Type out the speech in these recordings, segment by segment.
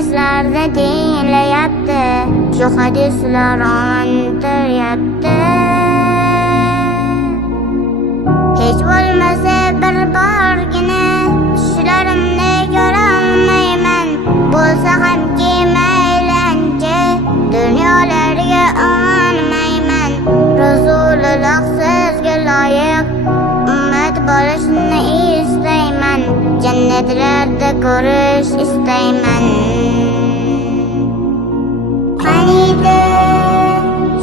hadislarda deylayapti, shu hadislar omontiryapti. Hech bo'lmasa bir borgina tushlarimni ko'rolmayman, bo'lsa hamki maylancha dunyolarga onmayman. Rasululloh sizga loyiq ummat bo'lishni istayman, jannatlarda ko'rish istayman. Qaniydi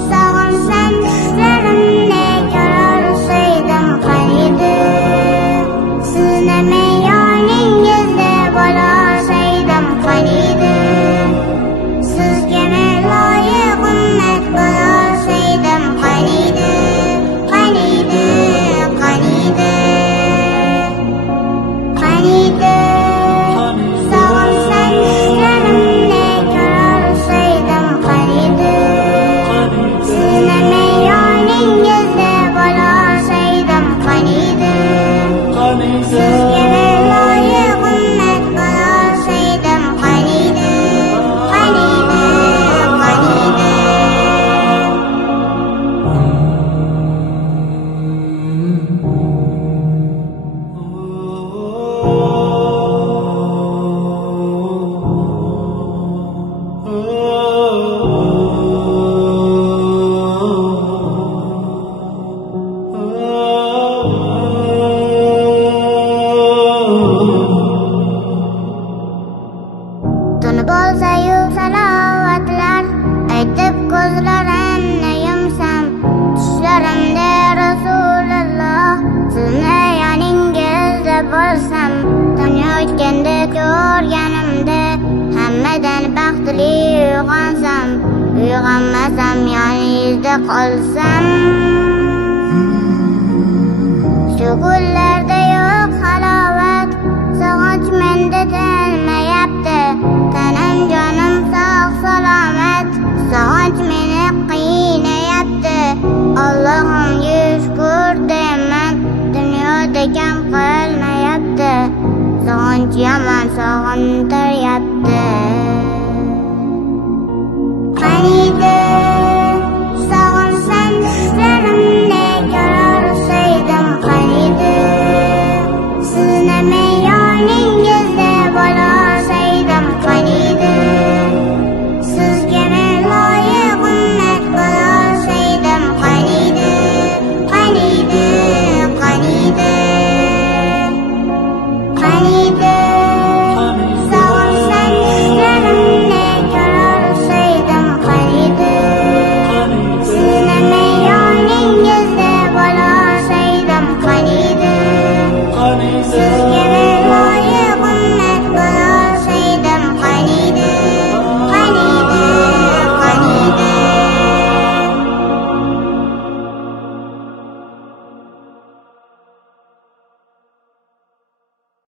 sog'insam tushlarimni ko'rarsaydim, qaniydi sizni men yoningizda bo'larsaydim, qaniydi sizga men loyiq ummat bo'larsaydim, qaniydi qaniydi qaniydi qaniydi sog'insam tushlarimni ko'rarsaydim, qaniydi sizni men yoningizda bo'larsaydim, qaniydi sizga men loyiq ummat bo'larsaydim, qaniydi qaniydi qaniydi. Tuni bo'lsa-yu salovatlar aytib ko'zlarimni yumsam, tushlarimda Rasululloh sizni yoningizda bo'lsam, dunyo o'tganda ko'rganimda hammadan baxtli uyg'onsam, uyg'onmasam yoningizda qolsam. Shu kunlarda yo'q halovat, sog'inch menda tinmayapti, tanam jonim sog' salomat, sog'inch meni qiynayapti. Allohimga shukr deyman, dunyoda kam qilmayapti, sog'inch yomon sog'intir